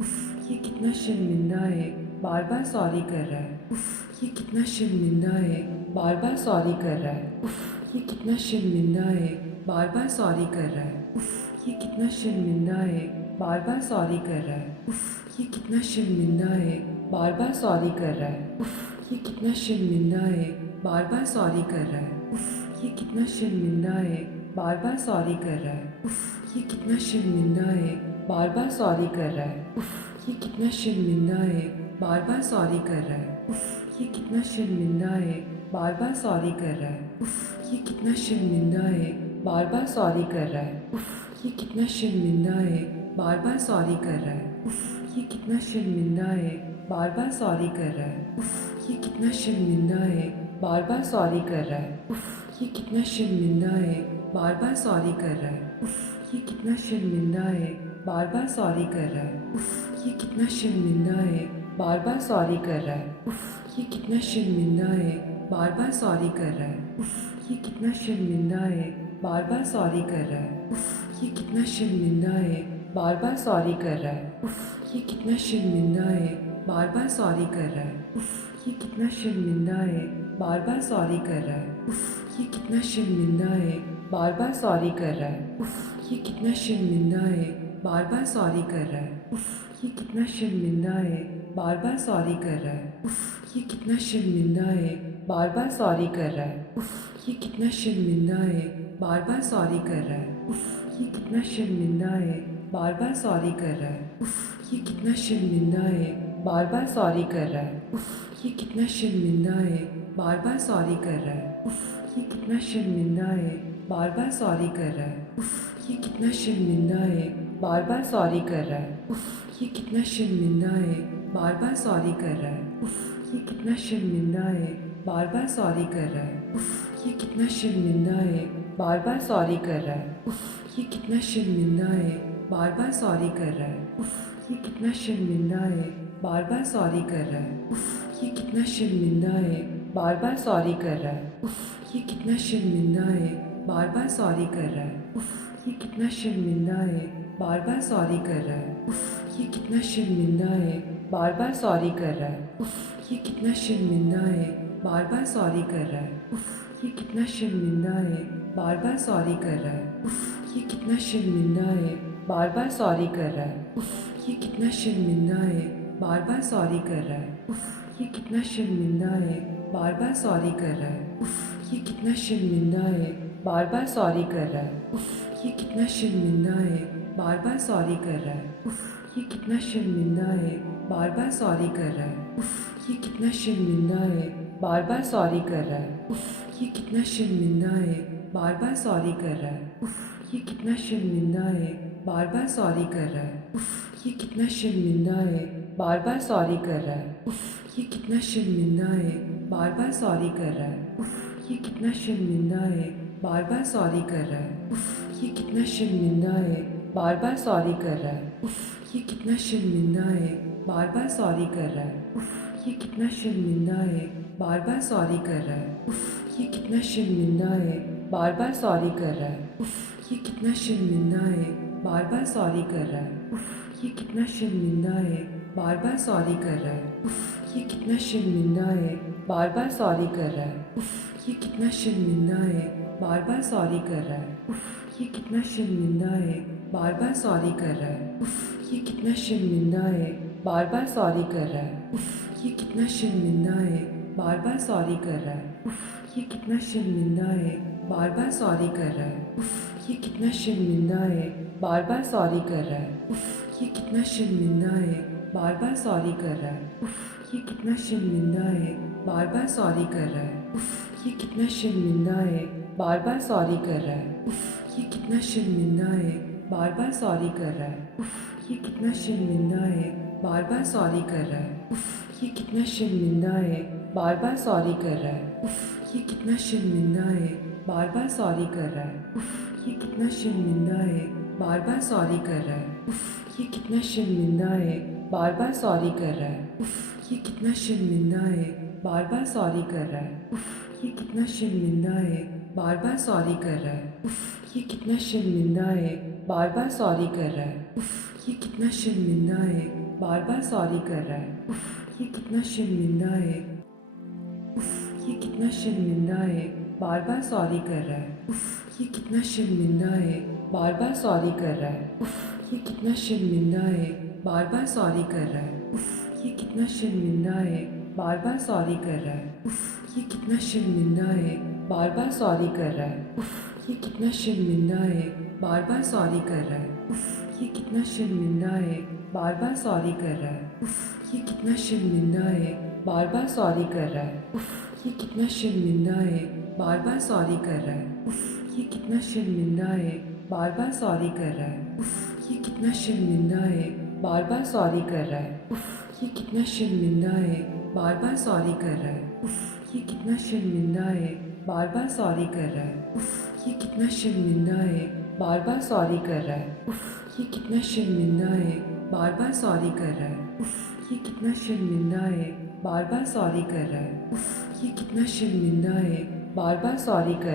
उफ, ये कितना शर्मिंदा है, बार बार सॉरी कर रहा है। उफ, ये कितना शर्मिंदा है, बार बार सॉरी कर रहा है। उफ, ये कितना शर्मिंदा है, बार बार सॉरी कर रहा है। उफ, ये कितना शर्मिंदा है, बार बार सॉरी कर रहा है। उफ, ये कितना शर्मिंदा है, बार बार सॉरी कर रहा है। उफ, ये कितना शर्मिंदा है, बार बार सॉरी कर रहा है। उफ, ये कितना शर्मिंदा है, बार बार सॉरी कर रहा है। उफ, ये कितना शर्मिंदा है, बार बार सॉरी कर रहा है। उफ, ये कितना शर्मिंदा है, बार बार सॉरी कर रहा है। उफ, ये कितना शर्मिंदा है, बार बार सॉरी कर रहा है। उफ, ये कितना शर्मिंदा है, बार बार सॉरी कर रहा है। उफ, ये कितना शर्मिंदा है, बार बार सॉरी कर रहा है। उफ, ये कितना शर्मिंदा है, बार बार सॉरी कर रहा है। उफ, ये कितना शर्मिंदा है, बार बार सॉरी कर रहा है। उफ, ये कितना शर्मिंदा है, बार बार सॉरी कर रहा है। उफ, ये कितना शर्मिंदा है, बार बार सॉरी कर रहा है। उफ, ये कितना शर्मिंदा है, बार बार सॉरी कर रहा है। उफ, ये कितना शर्मिंदा है, बार बार सॉरी कर रहा है। उफ, ये कितना शर्मिंदा है, बार बार सॉरी कर रहा है। उफ, ये कितना शर्मिंदा है, बार बार सॉरी कर रहा है। उफ, ये कितना शर्मिंदा है, बार बार सॉरी कर रहा है। उफ, ये कितना शर्मिंदा है, बार बार सॉरी कर रहा है। उफ, ये कितना शर्मिंदा है, बार बार सॉरी कर रहा है। उफ, ये कितना शर्मिंदा है, बार बार सॉरी कर रहा है। उफ, ये कितना शर्मिंदा है, बार बार सॉरी कर रहा है। उफ, ये कितना शर्मिंदा है, बार बार सॉरी कर रहा है। उफ, ये कितना शर्मिंदा है, बार बार सॉरी कर रहा है। उफ, ये कितना शर्मिंदा है, बार बार सॉरी कर रहा है। उफ, ये कितना शर्मिंदा है, बार बार सॉरी कर रहा है। उफ, ये कितना शर्मिंदा है, बार बार सॉरी कर रहा है। उफ, ये कितना शर्मिंदा है, बार बार सॉरी कर रहा है। उफ, ये कितना शर्मिंदा है, बार बार सॉरी कर रहा है। उफ, ये कितना शर्मिंदा है, बार बार सॉरी कर रहा है। उफ, ये कितना शर्मिंदा है, बार बार सॉरी कर रहा है। उफ, ये कितना शर्मिंदा है, बार बार सॉरी कर रहा है। उफ, ये कितना शर्मिंदा है, बार बार सॉरी कर रहा है। उफ, ये कितना शर्मिंदा है, बार बार सॉरी कर रहा है। उफ, ये कितना शर्मिंदा है, बार बार सॉरी कर रहा है। उफ, ये कितना शर्मिंदा है, बार बार सॉरी कर रहा है। उफ, ये कितना शर्मिंदा है, बार बार सॉरी कर रहा है। उफ, ये कितना शर्मिंदा है, बार बार सॉरी कर रहा है। उफ, ये कितना शर्मिंदा है, बार बार सॉरी कर रहा है। उफ, ये कितना शर्मिंदा है, बार बार सॉरी कर रहा है। उफ, ये कितना शर्मिंदा है, बार बार सॉरी कर रहा है। उफ, ये कितना शर्मिंदा है, बार बार सॉरी कर रहा है। उफ, ये कितना शर्मिंदा है, बार बार सॉरी कर रहा है। उफ, ये कितना शर्मिंदा है, बार बार सॉरी कर रहा है। उफ, ये कितना शर्मिंदा है, बार बार सॉरी कर रहा है। उफ, ये कितना शर्मिंदा है, बार बार सॉरी कर रहा है। उफ, ये कितना शर्मिंदा है, बार बार सॉरी कर रहा है। उफ, ये कितना शर्मिंदा है, बार बार सॉरी कर रहा है। उफ, ये कितना शर्मिंदा है, बार बार सॉरी कर रहा है। उफ, ये कितना शर्मिंदा है, बार बार सॉरी कर रहा है। उफ, ये कितना शर्मिंदा है, बार बार सॉरी कर रहा है। उफ, ये कितना शर्मिंदा है, बार बार सॉरी कर रहा है। उफ, ये कितना शर्मिंदा है, बार बार सॉरी कर रहा है। उफ, ये कितना शर्मिंदा है, बार बार सॉरी कर रहा है। उफ, ये कितना शर्मिंदा है, बार बार सॉरी कर रहा है। उफ, ये कितना शर्मिंदा है, बार बार सॉरी कर रहा है। उफ, ये कितना शर्मिंदा है, बार बार सॉरी कर रहा है। उफ, ये कितना शर्मिंदा है, बार बार सॉरी कर रहा है। उफ, ये कितना शर्मिंदा है, बार बार सॉरी कर रहा है। उफ, ये कितना शर्मिंदा है, बार बार सॉरी कर रहा है। उफ, ये कितना शर्मिंदा है, बार बार सॉरी कर रहा है। उफ, ये कितना शर्मिंदा है, बार बार सॉरी कर रहा है। उफ, ये कितना शर्मिंदा है, बार बार सॉरी कर रहा है। उफ, ये कितना शर्मिंदा है, बार बार सॉरी कर रहा है। उफ, ये कितना शर्मिंदा है, बार बार सॉरी कर रहा है। उफ, ये कितना शर्मिंदा है, बार बार सॉरी कर रहा है। उफ, ये कितना शर्मिंदा है, बार बार सॉरी कर रहा है। उफ, ये कितना शर्मिंदा है, बार बार सॉरी कर रहा है। उफ, ये कितना शर्मिंदा है, बार बार सॉरी कर रहा है। उफ, ये कितना शर्मिंदा है, बार बार सॉरी कर रहा है। उफ, ये कितना शर्मिंदा है, बार बार सॉरी कर रहा है। उफ, ये कितना शर्मिंदा है, बार बार सॉरी कर रहा है। उफ, ये कितना शर्मिंदा है, बार बार सॉरी कर रहा है। उफ, ये कितना शर्मिंदा है, बार बार सॉरी कर रहा है। उफ, ये कितना शर्मिंदा है, बार बार सॉरी कर रहा है। उफ, ये कितना शर्मिंदा है, बार बार सॉरी कर रहा है। उफ, ये कितना शर्मिंदा है, बार बार सॉरी कर रहा है। उफ, ये कितना शर्मिंदा है, बार बार सॉरी कर रहा है। उफ, ये कितना शर्मिंदा है। उफ, ये कितना शर्मिंदा है, बार बार सॉरी कर रहा है। उफ, ये कितना शर्मिंदा है, बार बार सॉरी कर रहा है। उफ, ये कितना शर्मिंदा है, बार बार सॉरी कर रहा है। उफ, ये कितना शर्मिंदा है, बार बार सॉरी कर रहा है। उफ, ये कितना शर्मिंदा है, बार बार सॉरी कर रहा है। उफ, ये कितना शर्मिंदा है, बार बार सॉरी कर रहा है। उफ, ये कितना शर्मिंदा है, बार बार सॉरी कर रहा है। उफ, ये कितना शर्मिंदा है, बार बार सॉरी कर रहा है। उफ, ये कितना शर्मिंदा है, बार बार सॉरी कर रहा है। उफ, ये कितना शर्मिंदा है, बार बार सॉरी कर रहा है। उफ, ये कितना शर्मिंदा है, बार बार सॉरी कर रहा है। उफ, ये कितना शर्मिंदा है, बार बार सॉरी कर रहा है। उफ, ये कितना शर्मिंदा है, बार बार सॉरी कर रहा है। उफ, ये कितना शर्मिंदा है, बार बार सॉरी कर रहा है। उफ, ये कितना शर्मिंदा है, बार बार सॉरी कर रहा है। उफ, ये कितना शर्मिंदा है, बार बार सॉरी कर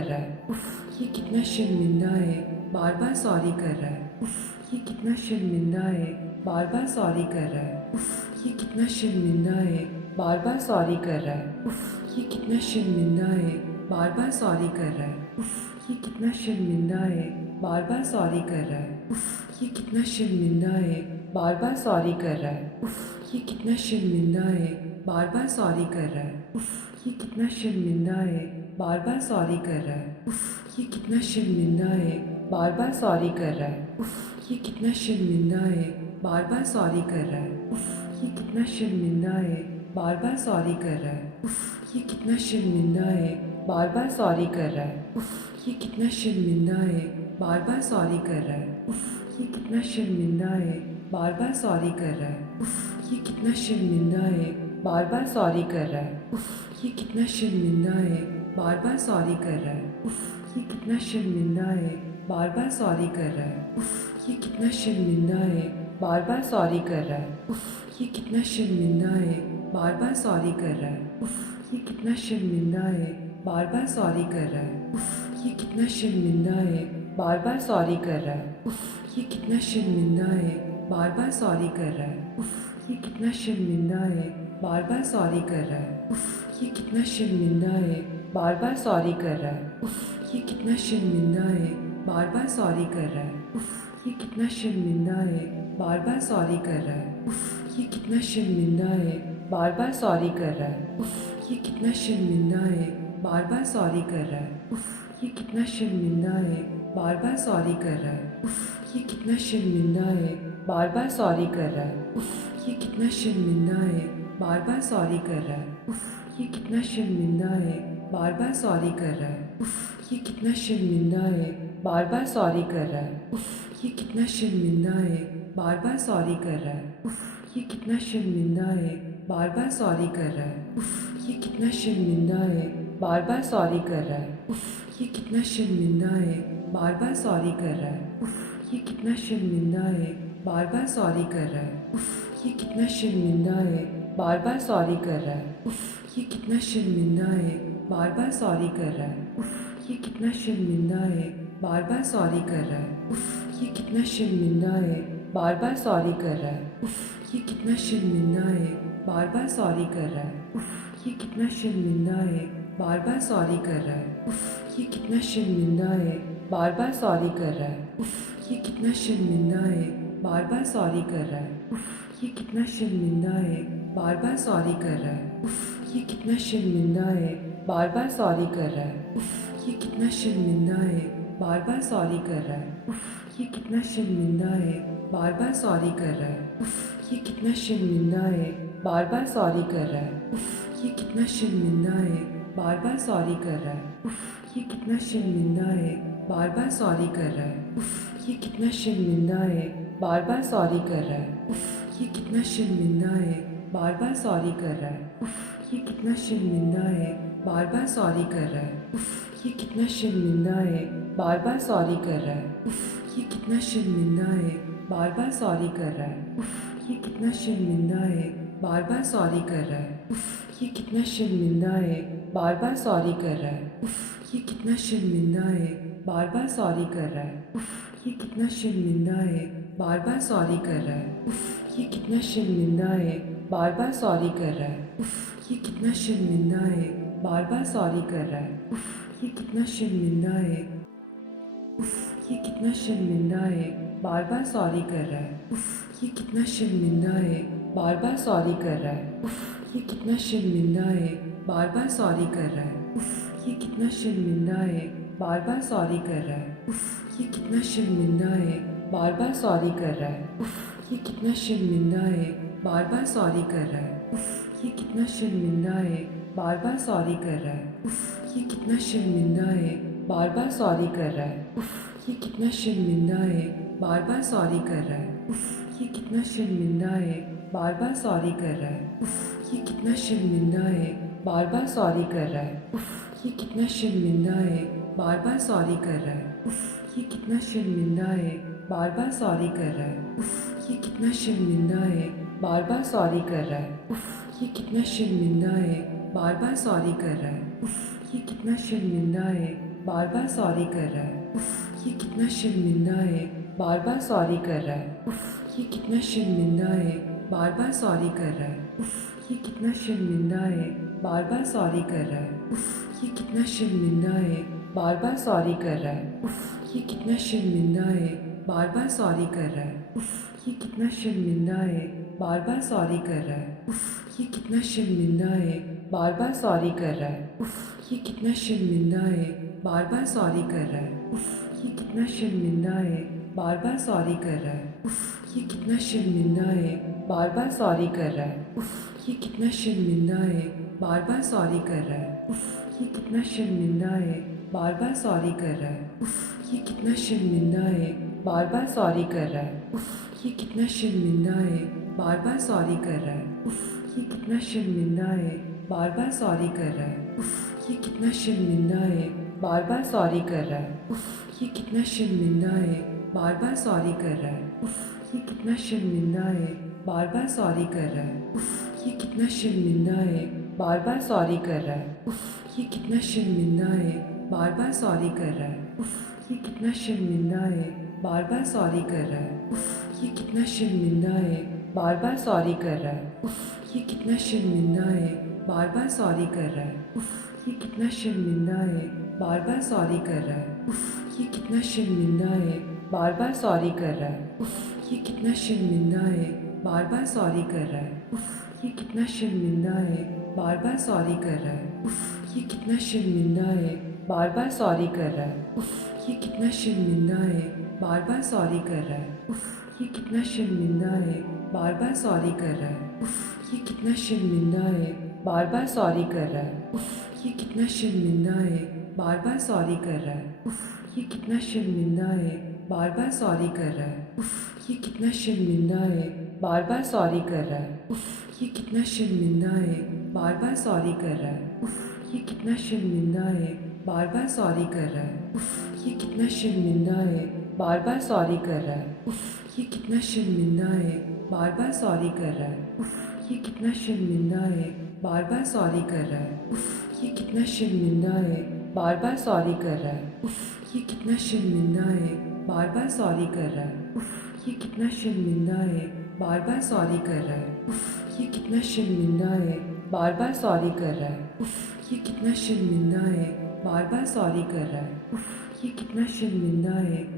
रहा है। उफ, ये कितना शर्मिंदा है, बार बार सॉरी कर रहा है। उफ, ये कितना शर्मिंदा है, बार बार सॉरी कर रहा है। उफ, ये कितना शर्मिंदा है, बार बार सॉरी कर रहा है। उफ, ये कितना शर्मिंदा है, बार बार सॉरी कर रहा है। उफ, ये कितना शर्मिंदा है, बार बार सॉरी कर रहा है। उफ, ये कितना शर्मिंदा है, बार बार सॉरी कर रहा है। उफ, ये कितना शर्मिंदा है, बार बार सॉरी कर रहा है। उफ, ये कितना शर्मिंदा है, बार बार सॉरी कर रहा है। उफ, ये कितना शर्मिंदा है, बार बार सॉरी कर रहा है। उफ, ये कितना शर्मिंदा है, बार बार सॉरी कर रहा है। उफ, ये कितना शर्मिंदा है, बार बार सॉरी कर रहा है। उफ, ये कितना शर्मिंदा है, बार बार सॉरी कर रहा है। उफ, ये कितना शर्मिंदा है, बार बार सॉरी कर रहा है। उफ, ये कितना शर्मिंदा है, बार बार सॉरी कर रहा है। उफ, ये कितना शर्मिंदा है, बार बार सॉरी कर रहा है। उफ, ये कितना शर्मिंदा है, बार बार सॉरी कर रहा है। उफ, ये कितना शर्मिंदा है, बार बार सॉरी कर रहा है। उफ, ये कितना शर्मिंदा है, बार बार सॉरी कर रहा है। उफ, ये कितना शर्मिंदा है, बार बार सॉरी कर रहा है। उफ, ये कितना शर्मिंदा है, बार बार सॉरी कर रहा है। उफ, ये कितना शर्मिंदा है, बार बार सॉरी कर रहा है। उफ, ये कितना शर्मिंदा है, बार बार सॉरी कर रहा है। उफ, ये कितना शर्मिंदा है, बार बार सॉरी कर रहा है। उफ, ये कितना शर्मिंदा है, बार बार सॉरी कर रहा है। उफ, ये कितना शर्मिंदा है, बार बार सॉरी कर रहा है। उफ, ये कितना शर्मिंदा है, बार बार सॉरी कर रहा है। उफ, ये कितना शर्मिंदा है, बार बार सॉरी कर रहा है। उफ, ये कितना शर्मिंदा है, बार बार सॉरी कर रहा है। उफ, ये कितना शर्मिंदा है, बार बार सॉरी कर रहा है। उफ, ये कितना शर्मिंदा है, बार बार सॉरी कर रहा है। उफ, ये कितना शर्मिंदा है, बार बार सॉरी कर रहा है। उफ, ये कितना शर्मिंदा है, बार बार सॉरी कर रहा है। उफ, ये कितना शर्मिंदा है, बार बार सॉरी कर रहा है। उफ, ये कितना शर्मिंदा है, बार बार सॉरी कर रहा है। उफ, ये कितना शर्मिंदा है, बार बार सॉरी कर रहा है। उफ, ये कितना शर्मिंदा है, बार बार सॉरी कर रहा है। उफ, ये कितना शर्मिंदा है, बार बार सॉरी कर रहा है। उफ, ये कितना शर्मिंदा है, बार बार सॉरी कर रहा है। उफ, ये कितना शर्मिंदा है, बार बार सॉरी कर रहा है। उफ, ये कितना शर्मिंदा है, बार बार सॉरी कर रहा है। उफ, ये कितना शर्मिंदा है, बार बार सॉरी कर रहा है। उफ, ये कितना शर्मिंदा है, बार बार सॉरी कर रहा है। उफ, ये कितना शर्मिंदा है, बार बार सॉरी कर रहा है। उफ, ये कितना शर्मिंदा है, बार बार सॉरी कर रहा है। उफ, ये कितना शर्मिंदा है, बार बार सॉरी कर रहा है। उफ, ये कितना शर्मिंदा है, बार बार सॉरी कर रहा है। उफ, ये कितना शर्मिंदा है, बार बार सॉरी कर रहा है। उफ, ये कितना शर्मिंदा है, बार बार सॉरी कर रहा है। उफ, ये कितना शर्मिंदा है, बार बार सॉरी कर रहा है। उफ, ये कितना शर्मिंदा है, बार बार सॉरी कर रहा है। उफ, ये कितना शर्मिंदा है, बार बार सॉरी कर रहा है। उफ, ये कितना शर्मिंदा है, बार बार सॉरी कर रहा है। उफ, ये कितना शर्मिंदा है, बार बार सॉरी कर रहा है। उफ, ये कितना शर्मिंदा है, बार बार सॉरी कर रहा है। उफ, ये कितना शर्मिंदा है, बार बार सॉरी कर रहा है। उफ, ये कितना शर्मिंदा है, बार बार सॉरी कर रहा है। उफ, ये कितना शर्मिंदा है, बार बार सॉरी कर रहा है। उफ, ये कितना शर्मिंदा है, बार बार सॉरी कर रहा है। उफ, ये कितना शर्मिंदा है, बार बार सॉरी कर रहा है। उफ, ये कितना शर्मिंदा है, बार बार सॉरी कर रहा है। उफ, ये कितना शर्मिंदा है, बार बार सॉरी कर रहा है। उफ, ये कितना शर्मिंदा है, बार बार सॉरी कर रहा है। उफ, ये कितना शर्मिंदा है, बार बार सॉरी कर रहा है। उफ, ये कितना कितना शर्मिंदा है, बार बार सॉरी कर रहा है। उफ, ये कितना शर्मिंदा है, बार बार सॉरी कर रहा है। उफ, ये कितना शर्मिंदा है। उफ, ये कितना शर्मिंदा है, बार बार सॉरी कर रहा है। उफ, ये कितना शर्मिंदा है, बार बार सॉरी कर रहा है। उफ, ये कितना शर्मिंदा है, बार बार सॉरी कर रहा है। उफ, ये कितना शर्मिंदा है, बार बार सॉरी कर रहा है। उफ, ये कितना शर्मिंदा है, बार बार सॉरी कर रहा है। उफ, ये कितना शर्मिंदा है, बार बार सॉरी कर रहा है। उफ, ये कितना शर्मिंदा है, बार बार सॉरी कर रहा है। उफ, ये कितना शर्मिंदा है, बार बार सॉरी कर रहा है। उफ, ये कितना शर्मिंदा है, बार बार सॉरी कर रहा है। उफ, ये कितना शर्मिंदा है, बार बार सॉरी कर रहा है। उफ, ये कितना शर्मिंदा है, बार बार सॉरी कर रहा है। उफ, ये कितना शर्मिंदा है, बार बार सॉरी कर रहा है। उफ, ये कितना शर्मिंदा है, बार बार सॉरी कर रहा है। उफ, ये कितना शर्मिंदा है, बार बार सॉरी कर रहा है। उफ, ये कितना शर्मिंदा है, बार बार सॉरी कर रहा है। उफ, ये कितना शर्मिंदा है, बार बार सॉरी कर रहा है। उफ, ये कितना शर्मिंदा है, बार बार सॉरी कर रहा है। उफ, ये कितना शर्मिंदा है, बार बार सॉरी कर रहा है। उफ, ये कितना शर्मिंदा है, बार बार सॉरी कर रहा है। उफ, ये कितना शर्मिंदा है, बार बार सॉरी कर रहा है। उफ, ये कितना शर्मिंदा है, बार बार सॉरी कर रहा है। उफ, ये कितना शर्मिंदा है, बार बार सॉरी कर रहा है। उफ, ये कितना शर्मिंदा है, बार बार सॉरी कर रहा है। उफ, ये कितना शर्मिंदा है, बार बार सॉरी कर रहा है। उफ, ये कितना शर्मिंदा है, बार बार सॉरी कर रहा है। उफ, ये कितना शर्मिंदा है, बार बार सॉरी कर रहा है। उफ, ये कितना शर्मिंदा है, बार बार सॉरी कर रहा है। उफ, ये कितना शर्मिंदा है, बार बार सॉरी कर रहा है। उफ, ये कितना शर्मिंदा है, बार बार सॉरी कर रहा है। उफ, ये कितना शर्मिंदा है, बार बार सॉरी कर रहा है। उफ, ये कितना शर्मिंदा है, बार बार सॉरी कर रहा है। उफ, ये कितना शर्मिंदा है, बार बार सॉरी कर रहा है। उफ, ये कितना शर्मिंदा है, बार बार सॉरी कर रहा है। उफ, ये कितना शर्मिंदा है, बार बार सॉरी कर रहा है। उफ, ये कितना शर्मिंदा है, बार बार सॉरी कर रहा है। उफ, ये कितना शर्मिंदा है, बार बार सॉरी कर रहा है। उफ, ये कितना शर्मिंदा है, बार बार सॉरी कर रहा है। उफ, ये कितना शर्मिंदा है, बार बार सॉरी कर रहा है। उफ, ये कितना शर्मिंदा है, बार बार सॉरी कर रहा है। उफ, ये कितना शर्मिंदा है, बार बार सॉरी कर रहा है। उफ, ये कितना शर्मिंदा है, बार बार सॉरी कर रहा है। उफ, ये कितना शर्मिंदा है, बार बार सॉरी कर रहा है। उफ, ये कितना शर्मिंदा है, बार बार सॉरी कर रहा है। उफ, ये कितना शर्मिंदा है, बार बार सॉरी कर रहा है। उफ, ये कितना शर्मिंदा है, बार बार सॉरी कर रहा है। उफ, ये कितना शर्मिंदा है, बार बार सॉरी कर रहा है। उफ, ये कितना शर्मिंदा है, बार बार सॉरी कर रहा है। उफ, ये कितना शर्मिंदा है, बार बार सॉरी कर रहा है। उफ, ये कितना शर्मिंदा है, बार बार सॉरी कर रहा है। उफ, ये कितना शर्मिंदा है, बार बार सॉरी कर रहा है। उफ, ये कितना शर्मिंदा है, बार बार सॉरी कर रहा है। उफ, ये कितना शर्मिंदा है, बार बार सॉरी कर रहा है। उफ, ये कितना शर्मिंदा है, बार बार सॉरी कर रहा है। उफ, ये कितना शर्मिंदा है, बार बार सॉरी कर रहा है। उफ, ये कितना शर्मिंदा है, बार बार सॉरी कर रहा है। उफ, ये कितना शर्मिंदा है, बार बार सॉरी कर रहा है। उफ, ये कितना शर्मिंदा है, बार बार सॉरी कर रहा है। उफ, ये कितना शर्मिंदा है, बार बार सॉरी कर रहा है। उफ, ये कितना शर्मिंदा है, बार बार सॉरी कर रहा है। उफ, ये कितना शर्मिंदा है, बार बार सॉरी कर रहा है। उफ, ये कितना शर्मिंदा है,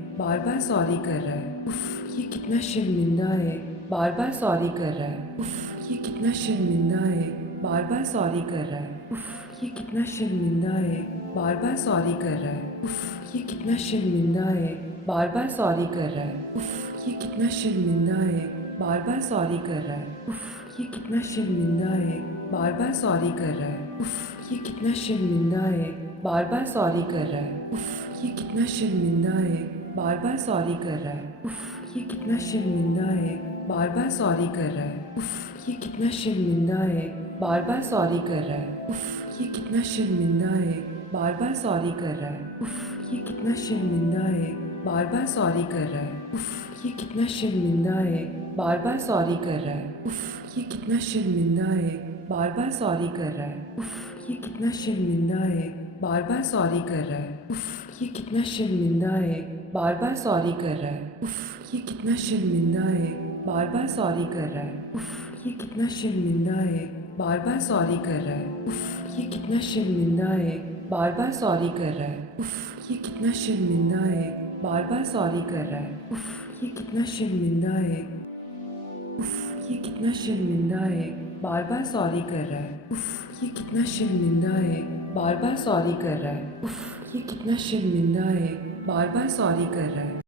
बार बार सॉरी कर रहा है। उफ, ये कितना शर्मिंदा है, बार बार सॉरी कर रहा है। उफ, ये कितना शर्मिंदा है, बार बार सॉरी कर रहा है। उफ, ये कितना शर्मिंदा है, बार बार सॉरी कर रहा है। उफ, ये कितना शर्मिंदा है, बार बार सॉरी कर रहा है। उफ, ये कितना शर्मिंदा है, बार बार सॉरी कर रहा है। उफ, ये कितना शर्मिंदा है, बार बार सॉरी कर रहा है। उफ, ये कितना शर्मिंदा है, बार बार सॉरी कर रहा है। उफ, ये कितना शर्मिंदा है, बार बार सॉरी कर रहा है। उफ, ये कितना शर्मिंदा है, बार बार सॉरी कर रहा है। उफ, ये कितना शर्मिंदा है, बार बार सॉरी कर रहा है। उफ, ये कितना शर्मिंदा है, बार बार सॉरी कर रहा है। उफ, ये कितना शर्मिंदा है, बार बार सॉरी कर रहा है। उफ, ये कितना शर्मिंदा है, बार बार सॉरी कर रहा है। उफ, ये कितना शर्मिंदा है, बार बार सॉरी कर रहा है। उफ, ये कितना शर्मिंदा है, बार बार सॉरी कर रहा है। उफ, ये कितना शर्मिंदा है, बार बार सॉरी कर रहा है। उफ, ये कितना शर्मिंदा है, बार बार सॉरी कर रहा है। उफ, ये कितना शर्मिंदा है, बार बार सॉरी कर रहा है। उफ, ये कितना शर्मिंदा है, बार बार सॉरी कर रहा है। उफ, ये कितना शर्मिंदा है, बार बार सॉरी कर रहा है। उफ, ये कितना शर्मिंदा है। उफ, ये कितना शर्मिंदा है, बार बार सॉरी कर रहा है। उफ, ये कितना शर्मिंदा है, बार बार सॉरी कर रहा है। उफ, ये कितना शर्मिंदा है, बार बार सॉरी कर रहा है।